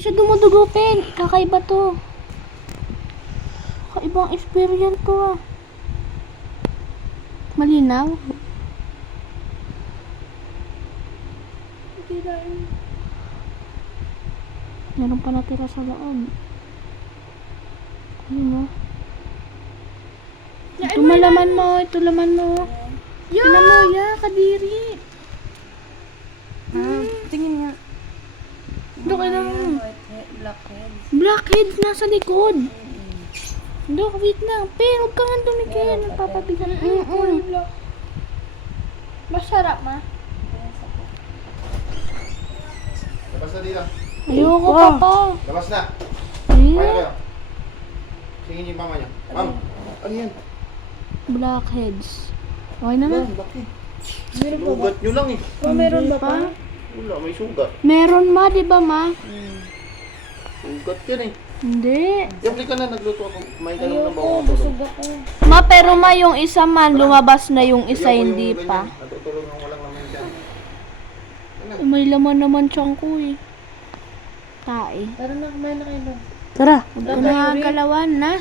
Siya dumudugupin. Kakaiba to. Kakaibang experience to ah. Malinaw. Meron pa natira sa loob. Ano? Ito malaman mo. Ito laman mo. Tingnan mo, ya, kadiri. Tingin nga. Dok, ano mo? Blackheads. Blackheads nasa likod. Dok, wait lang. Pero huwag ka nga dumikit. Nagpapabigan. Masarap ma. Labas na dito. Ayoko pa pa. Labas na. Eh, Kaya kayo. Singin yung mama niyo. Ma'am, ano yan? blackheads. Okay na na. Laki. Sugat nyo lang eh. Meron ba pa? Wala, may sugat. Meron ma, di ba ma? Sugat yan eh. Hindi. Yapli ka na, nagluto ako. Kumain ka naman ng Ayoko, bawang busog ako. Ma, pero ma, yung isa man, lumabas na yung isa, hindi pa. Natutulog ng walang laman dyan. May laman naman siyang ko eh. Tae. Tara na, kumain na kayo doon. Tara. Huwag ko na galawan na.